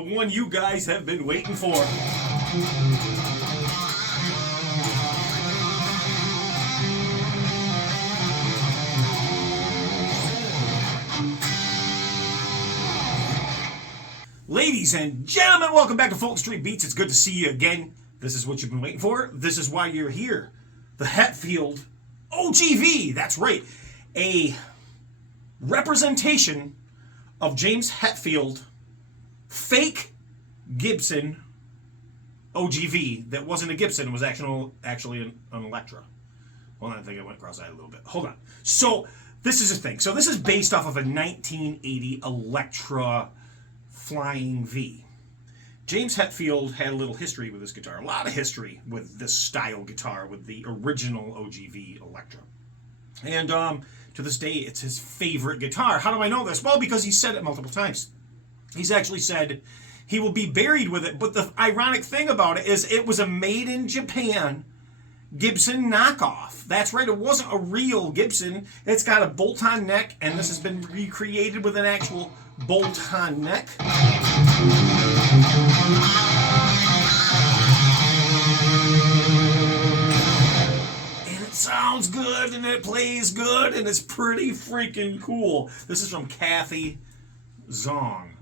the one you guys have been waiting for. Ladies and gentlemen, welcome back to Fulton Street Beats. It's good to see you again. This is what you've been waiting for. This is why you're here. The Hetfield OGV. That's right. A representation of James Hetfield, fake Gibson OGV. That wasn't a Gibson. It was actually an Electra. Well, I think I went cross-eyed a little bit. Hold on. So this is the thing. So this is based off of a 1980 Electra Flying V. James Hetfield had a little history with this guitar, a lot of history with this style guitar, with the original OGV Electra. And to this day, it's his favorite guitar. How do I know this? Well, because he said it multiple times. He's actually said he will be buried with it. But the ironic thing about it is it was a made in Japan Gibson knockoff. That's right, it wasn't a real Gibson. It's got a bolt-on neck, and this has been recreated with an actual bolt-on neck. And it sounds good, and it plays good, and it's pretty freaking cool. This is from Cathy Zhong,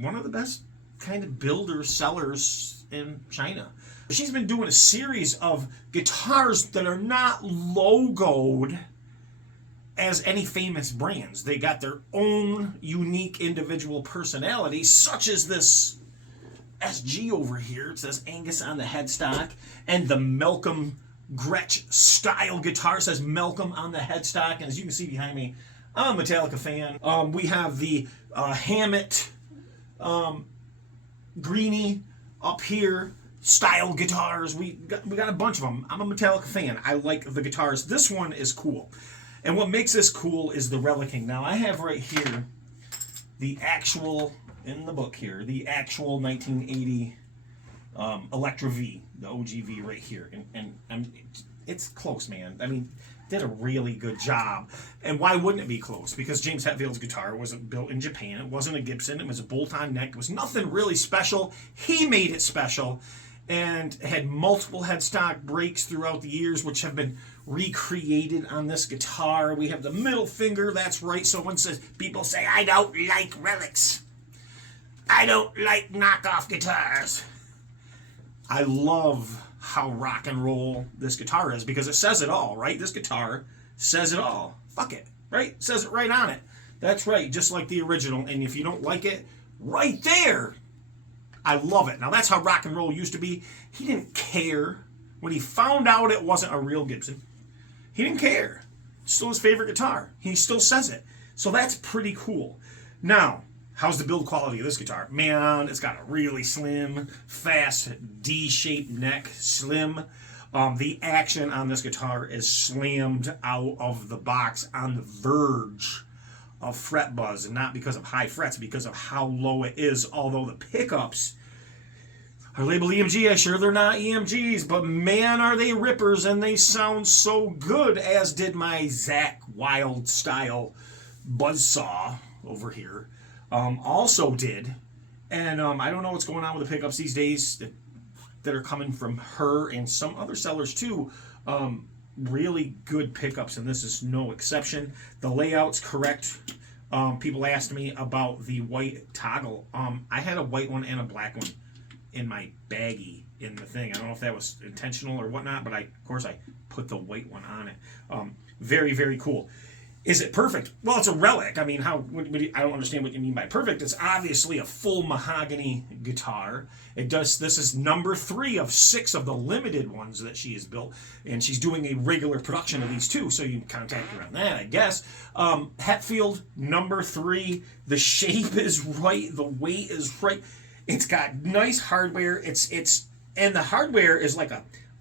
one of the best kind of builders, sellers in China. She's been doing a series of guitars that are not logoed as any famous brands. They got their own unique individual personality, such as this SG over here. It says Angus on the headstock, and the Malcolm Gretsch style guitar says Malcolm on the headstock. And as you can see behind me, I'm a Metallica fan. We have the Hammett Greenie up here. Style guitars. We got a bunch of them. I'm a Metallica fan. I like the guitars. This one is cool. And what makes this cool is the relicing. Now I have right here the actual, in the book here, the actual 1980 Electra V, the OGV right here. And it's close, man. I mean, did a really good job. And why wouldn't it be close? Because James Hetfield's guitar wasn't built in Japan. It wasn't a Gibson. It was a bolt-on neck. It was nothing really special. He made it special. And had multiple headstock breaks throughout the years, which have been recreated on this guitar. We have the middle finger, that's right. So when people say, I don't like relics, I don't like knockoff guitars. I love how rock and roll this guitar is, because it says it all, right? This guitar says it all. Fuck it, right? It says it right on it. That's right, just like the original. And if you don't like it, right there, I love it. Now, that's how rock and roll used to be. He didn't care. When he found out it wasn't a real Gibson, he didn't care. It's still his favorite guitar. He still says it. So that's pretty cool. Now, how's the build quality of this guitar? Man, it's got a really slim, fast, D-shaped neck. Slim. The action on this guitar is slammed out of the box on the verge of fret buzz, and not because of high frets, because of how low it is. Although the pickups are labeled EMG, I'm sure they're not EMGs, but man, are they rippers, and they sound so good, as did my Zach Wild style buzzsaw over here also did. And I don't know what's going on with the pickups these days that are coming from her and some other sellers too. Really good pickups, and this is no exception. The layout's correct. People asked me about the white toggle. I had a white one and a black one in my baggie in the thing. I don't know if that was intentional or whatnot, but of course I put the white one on it. Very, very cool. Is it perfect? Well, it's a relic. I mean, I don't understand what you mean by perfect. It's obviously a full mahogany guitar. This is number 3 of 6 of the limited ones that she has built, and she's doing a regular production of these too, so you can contact her on that, I guess. Hetfield, number 3. The shape is right. The weight is right. It's got nice hardware. And the hardware is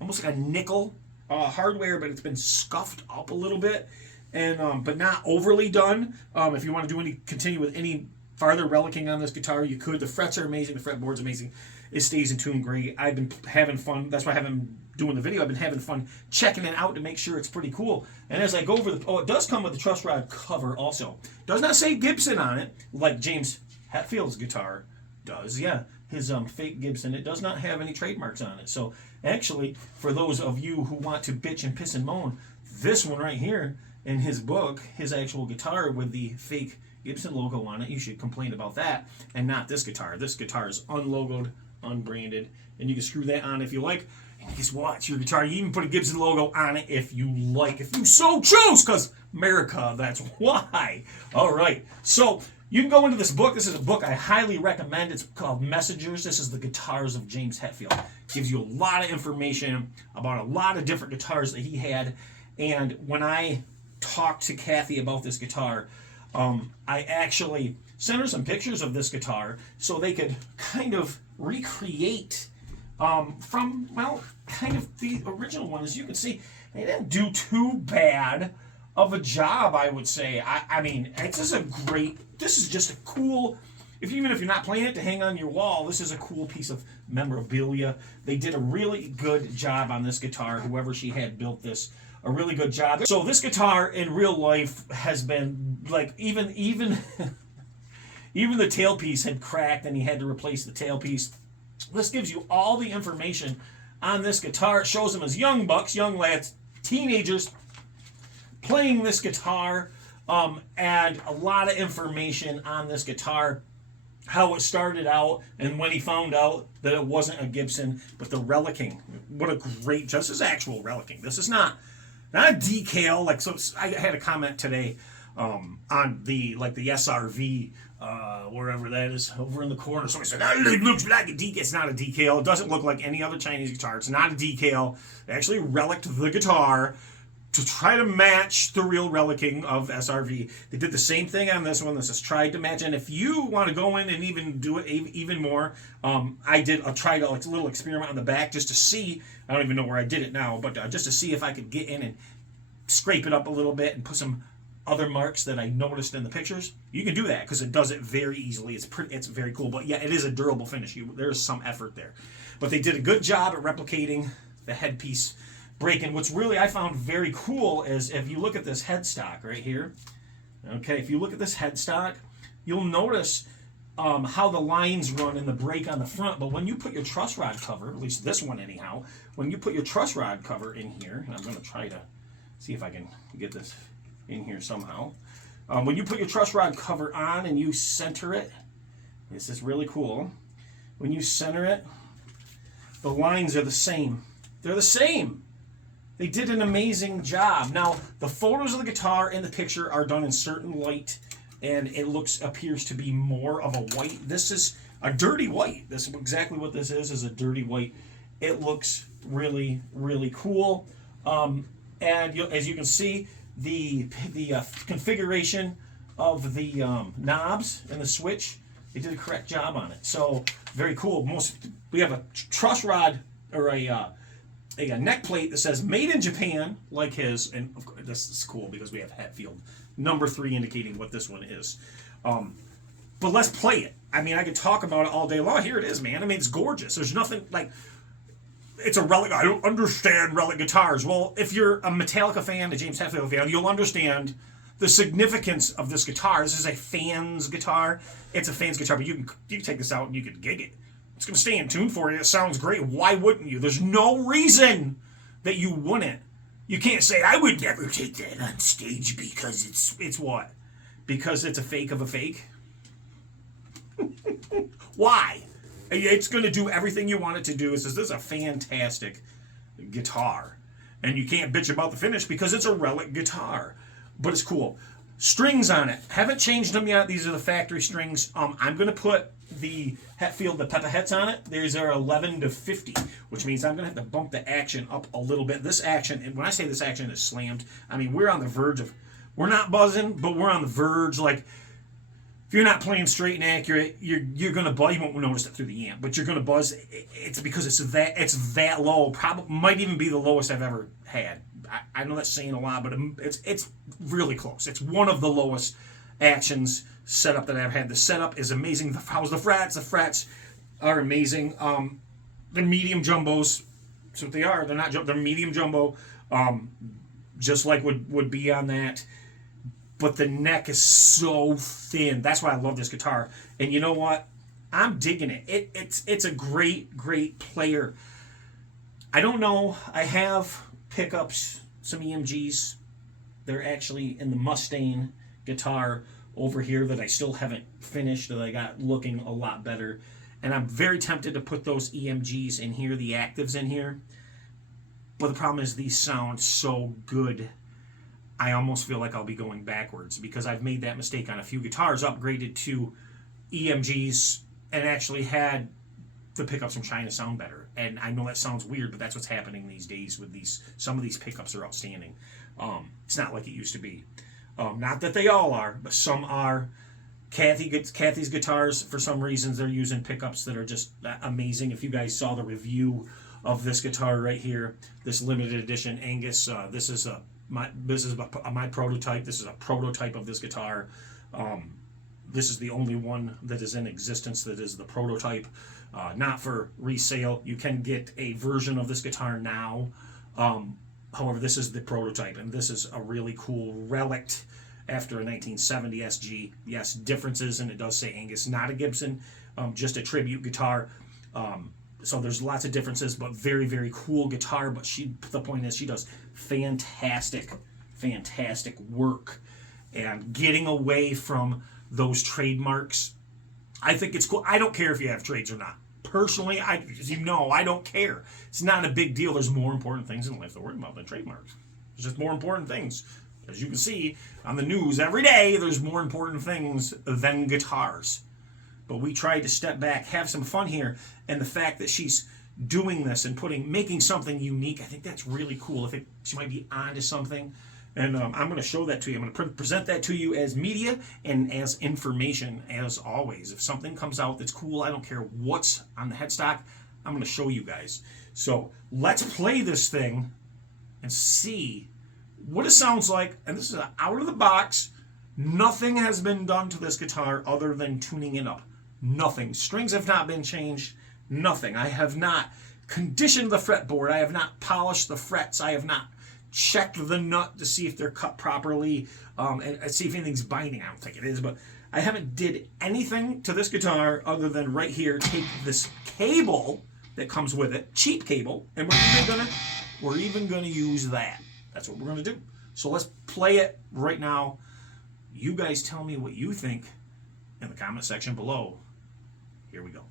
almost like a nickel hardware, but it's been scuffed up a little bit. And but not overly done. If you want to continue with any farther relicing on this guitar, you could. The frets are amazing. The fretboard's amazing. It stays in tune great. I've been having fun. That's why I haven't been doing the video. I've been having fun checking it out to make sure it's pretty cool. And as I go over it does come with the truss rod cover also. Does not say Gibson on it, like James Hetfield's guitar does. Yeah, his fake Gibson. It does not have any trademarks on it. So actually, for those of you who want to bitch and piss and moan, this one right here in his book, his actual guitar with the fake Gibson logo on it, you should complain about that and not this guitar. This guitar is unlogoed, unbranded, and you can screw that on if you like. And guess what? It's your guitar. You even put a Gibson logo on it if you like, if you so choose, because America, that's why. All right. So you can go into this book. This is a book I highly recommend. It's called Messengers. This is the guitars of James Hetfield. Gives you a lot of information about a lot of different guitars that he had. And when I talked to Cathy about this guitar, I actually sent her some pictures of this guitar so they could kind of recreate from, well, kind of the original one. As you can see, they didn't do too bad of a job, I would say. I mean, this is just a cool, even if you're not playing it to hang on your wall, this is a cool piece of memorabilia. They did a really good job on this guitar, whoever she had built this. A really good job. So this guitar in real life has been like even even the tailpiece had cracked and he had to replace the tailpiece. This gives you all the information on this guitar. It shows them as young bucks, young lads, teenagers playing this guitar, and a lot of information on this guitar, how it started out, and when he found out that it wasn't a Gibson but the Relicing. What a great, this is actual Relicing. This is not a decal. Like, so I had a comment today on the SRV, wherever that is, over in the corner. Somebody said, it looks like a decal. It's not a decal. It doesn't look like any other Chinese guitar. It's not a decal. They actually reliced the guitar to try to match the real Relicing of SRV. They did the same thing on this one. This is tried to match. And if you want to go in and even do it even more, I tried a little experiment on the back just to see. I don't even know where I did it now, but just to see if I could get in and scrape it up a little bit and put some other marks that I noticed in the pictures. You can do that because it does it very easily. It's very cool. But yeah, it is a durable finish. There's some effort there. But they did a good job at replicating the headpiece break-in. What's really I found very cool is if you look at this headstock right here. Okay, if you look at this headstock, you'll notice how the lines run in the break on the front. But when you put your truss rod cover, at least this one anyhow, when you put your truss rod cover in here, and I'm going to try to see if I can get this in here somehow. When you put your truss rod cover on and you center it, this is really cool. When you center it, the lines are the same. They're the same. They did an amazing job. Now, the photos of the guitar in the picture are done in certain light, and it appears to be more of a white. This is a dirty white. This is exactly what this is a dirty white. It looks really, really cool. And as you can see, the configuration of the knobs and the switch, they did a correct job on it. So very cool. We have a truss rod or a neck plate that says "Made in Japan," like his, and of course, this is cool because we have Hetfield number 3 indicating what this one is. But let's play it. I mean, I could talk about it all day long. Here it is, man. I mean, it's gorgeous. There's nothing like. It's a relic. I don't understand relic guitars. Well, if you're a Metallica fan, a James Hetfield fan, you'll understand the significance of this guitar. This is a fan's guitar. It's a fan's guitar, but you can take this out and you can gig it. It's going to stay in tune for you. It sounds great. Why wouldn't you? There's no reason that you wouldn't. You can't say, I would never take that on stage because it's what? Because it's a fake of a fake? Why? It's going to do everything you want it to do. It says, this is a fantastic guitar. And you can't bitch about the finish because it's a relic guitar. But it's cool. Strings on it. Haven't changed them yet. These are the factory strings. I'm going to put the Hetfield, the Peppa Hets on it. These are 11 to 50, which means I'm going to have to bump the action up a little bit. This action, and when I say this action is slammed, I mean we're on the verge of, we're not buzzing, but we're on the verge. Like, if you're not playing straight and accurate, you're going to buzz. You won't notice it through the amp, but you're going to buzz. It's because it's that low. Probably might even be the lowest I've ever had. I know that's saying a lot, but it's really close. It's one of the lowest actions setup that I've had. The setup is amazing. How's the frets? The frets are amazing. They're medium jumbos. That's what they are. They're not. They're medium jumbo, just like would be on that. But the neck is so thin. That's why I love this guitar. And you know what? I'm digging it. It's a great player. I don't know. I have pickups, some EMGs. They're actually in the Mustang guitar over here that I still haven't finished, that I got looking a lot better. And I'm very tempted to put those EMGs in here, the actives in here. But the problem is these sound so good, I almost feel like I'll be going backwards, because I've made that mistake on a few guitars, upgraded to EMGs, and actually had the pickups from China sound better. And I know that sounds weird, but that's what's happening these days with these. Some of these pickups are outstanding. It's not like it used to be. Not that they all are, but some are. Cathy's guitars, for some reasons, they're using pickups that are just amazing. If you guys saw the review of this guitar right here, this limited edition Angus, this is my prototype. This is a prototype of this guitar. This is the only one that is in existence that is the prototype, not for resale. You can get a version of this guitar now. However, this is the prototype, and this is a really cool relic after a 1970 SG. Yes, differences, and it does say Angus, not a Gibson, just a tribute guitar. So there's lots of differences, but very cool guitar. But the point is, she does fantastic work, and getting away from those trademarks, I think it's cool. I don't care if you have trades or not. Personally, as you know, I don't care. It's not a big deal. There's more important things in life to worry about than trademarks. There's just more important things. As you can see on the news every day, there's more important things than guitars. But we tried to step back, have some fun here, and the fact that she's doing this and making something unique, I think that's really cool. I think she might be onto something. And I'm going to show that to you. I'm going to present that to you as media and as information, as always. If something comes out that's cool, I don't care what's on the headstock, I'm going to show you guys. So let's play this thing and see what it sounds like. And this is out of the box. Nothing has been done to this guitar other than tuning it up. Nothing. Strings have not been changed. Nothing. I have not conditioned the fretboard. I have not polished the frets. I have not checked the nut to see if they're cut properly, and see if anything's binding. I don't think it is, but I haven't did anything to this guitar other than right here take this cable that comes with it, cheap cable, and we're even gonna use that. That's what we're gonna do. So let's play it right now. You guys tell me what you think in the comment section below. Here we go.